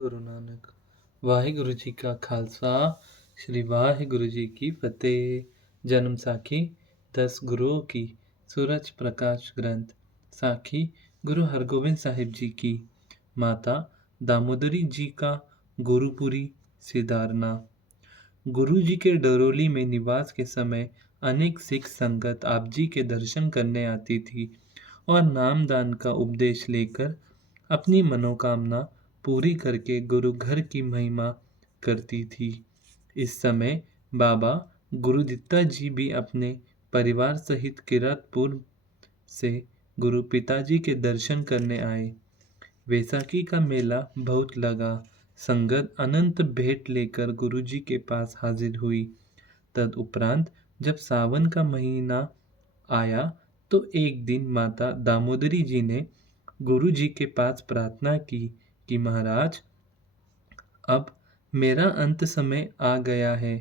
ਗੁਰੂ ਨਾਨਕ ਵਾਹਿਗੁਰੂ ਜੀ ਕਾ ਖਾਲਸਾ श्री वाहिगुरु जी की फतेह। जन्म साखी 10 गुरुओं की। सूरज प्रकाश ग्रंथ साखी गुरु हरगोबिंद साहिब जी की। माता दामोदरी जी का गुरुपुरी सिधारना। गुरु जी के डरोली में निवास के समय अनेक सिख संगत आप जी के दर्शन करने आती थी और नामदान का उपदेश लेकर अपनी मनोकामना पूरी करके गुरु घर की महिमा करती थी। इस समय बाबा गुरुदित्ता जी भी अपने परिवार सहित किरातपुर से गुरु पिताजी के दर्शन करने आए। वैसाखी का मेला बहुत लगा। संगत अनंत भेंट लेकर गुरु जी के पास हाजिर हुई। तदुपरांत जब सावन का महीना आया तो एक दिन माता दामोदरी जी ने गुरु जी के पास प्रार्थना की कि महाराज, अब मेरा अंत समय आ गया है।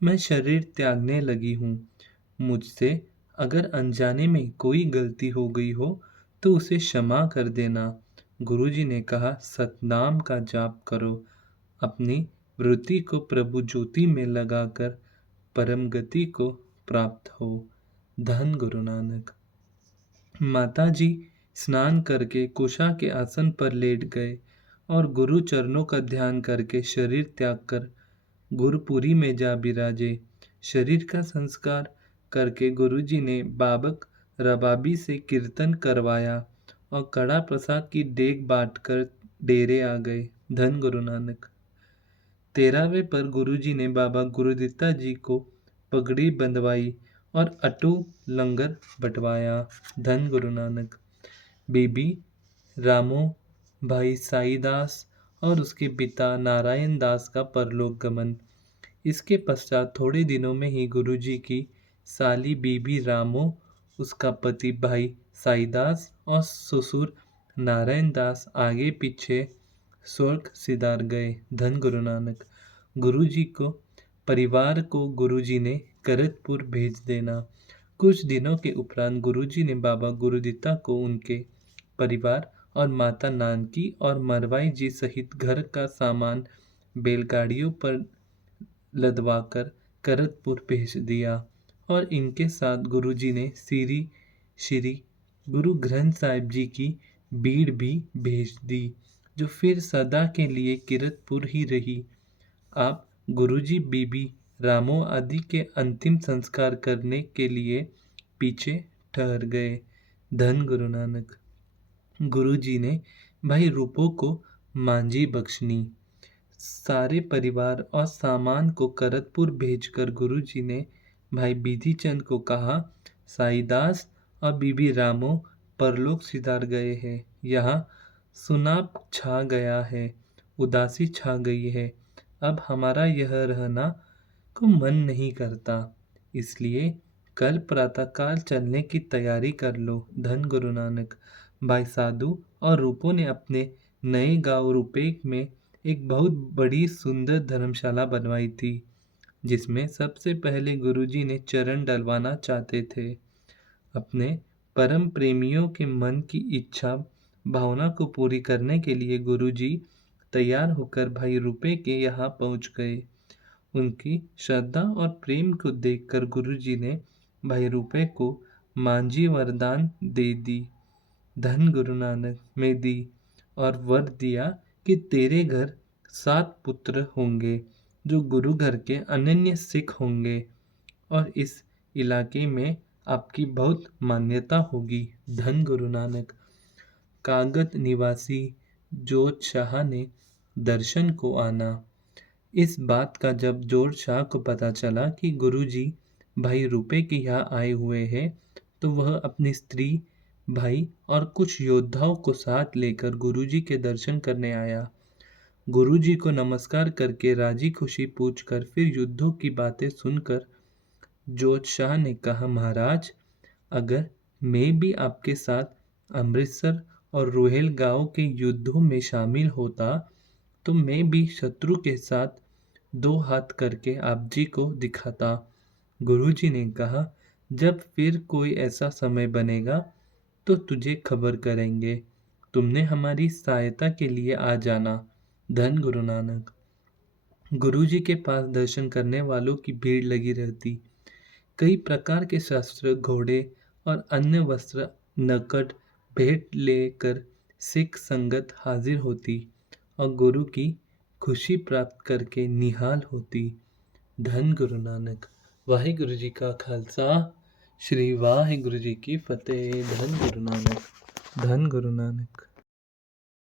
मैं शरीर त्यागने लगी हूँ। मुझसे अगर अनजाने में कोई गलती हो गई हो तो उसे क्षमा कर देना। गुरुजी ने कहा, सतनाम का जाप करो। अपनी वृत्ति को प्रभु ज्योति में लगाकर परम गति को प्राप्त हो। धन गुरु नानक। माता जी स्नान करके कुशा के आसन पर लेट गए और गुरु चरणों का ध्यान करके शरीर त्याग कर गुरुपुरी में जा बिराजे। शरीर का संस्कार करके गुरुजी ने बाबक रबाबी से कीर्तन करवाया और कड़ा प्रसाद की देग बांटकर डेरे आ गए। धन गुरु नानक। 13वें पर गुरुजी ने बाबा गुरुदित्ता जी को पगड़ी बंधवाई और अटूट लंगर बंटवाया। धन गुरु नानक। बीबी रामो भाई साईदास और उसके पिता नारायण दास का परलोक गमन। इसके पश्चात थोड़े दिनों में ही गुरुजी की साली बीबी रामो, उसका पति भाई साईदास और ससुर नारायण दास आगे पीछे स्वर्ग सिधार गए। धन गुरु नानक। गुरुजी को परिवार को गुरुजी ने करतपुर भेज देना। कुछ दिनों के उपरांत गुरुजी ने बाबा गुरुदित्ता को उनके परिवार और माता नानकी और मरवाई जी सहित घर का सामान बैलगाड़ियों पर लदवाकर करतपुर भेज दिया और इनके साथ गुरुजी ने श्री गुरु ग्रंथ साहिब जी की बीड़ भी भेज दी, जो फिर सदा के लिए किरतपुर ही रही। आप गुरुजी बीबी रामो आदि के अंतिम संस्कार करने के लिए पीछे ठहर गए। धन गुरु नानक। गुरुजी ने भाई रूपो को मांझी बख्शनी। सारे परिवार और सामान को करतपुर भेजकर गुरुजी ने भाई बिधि चंद को कहा, साईदास और बीबी रामो परलोक सिधार गए हैं। यहाँ सुनाप छा गया है, उदासी छा गई है। अब हमारा यह रहना को मन नहीं करता, इसलिए कल प्रातःकाल चलने की तैयारी कर लो। धन गुरु नानक। भाई साधु और रूपों ने अपने नए गांव रूपेक में एक बहुत बड़ी सुंदर धर्मशाला बनवाई थी, जिसमें सबसे पहले गुरुजी ने चरण डलवाना चाहते थे। अपने परम प्रेमियों के मन की इच्छा भावना को पूरी करने के लिए गुरुजी तैयार होकर भाई रूपे के यहाँ पहुँच गए। उनकी श्रद्धा और प्रेम को देखकर गुरुजी ने भाई रूपे को मांझी वरदान दे दी। धन गुरु नानक में दी और वर दिया कि तेरे घर 7 पुत्र होंगे जो गुरु घर के अनन्य सिख होंगे और इस इलाके में आपकी बहुत मान्यता होगी। धन गुरु नानक। कागत निवासी जोत शाह ने दर्शन को आना। इस बात का जब जोर शाह को पता चला कि गुरुजी भाई रूपे के यहाँ आए हुए हैं, तो वह अपनी स्त्री, भाई और कुछ योद्धाओं को साथ लेकर गुरुजी के दर्शन करने आया। गुरुजी को नमस्कार करके राजी खुशी पूछकर फिर युद्धों की बातें सुनकर जोत शाह ने कहा, महाराज, अगर मैं भी आपके साथ अमृतसर और रुहेल गांव के युद्धों में शामिल होता तो मैं भी शत्रु के साथ 2 हाथ करके आप जी को दिखाता। गुरुजी ने कहा, जब फिर कोई ऐसा समय बनेगा तो तुझे खबर करेंगे। तुमने हमारी सहायता के लिए आ जाना। धन गुरु नानक। गुरु जी के पास दर्शन करने वालों की भीड़ लगी रहती। कई प्रकार के शस्त्र, घोड़े और अन्य वस्त्र, नकद, भेंट लेकर सिख संगत हाजिर होती और गुरु की खुशी प्राप्त करके निहाल होती। धन गुरु नानक। वाहिगुरु जी का खालसा, श्री वाहिगुरु जी की फतेह। धन गुरु नानक। धन गुरु नानक।